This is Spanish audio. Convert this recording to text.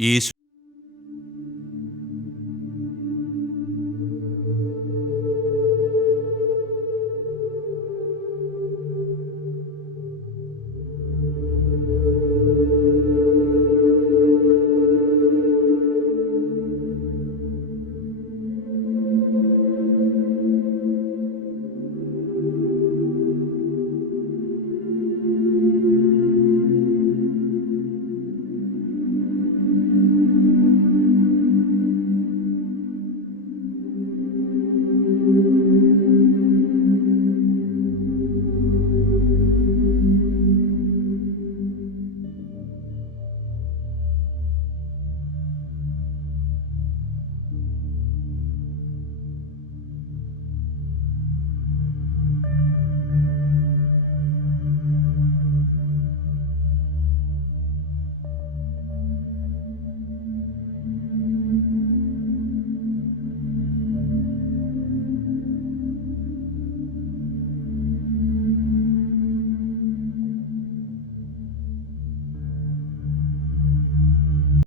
y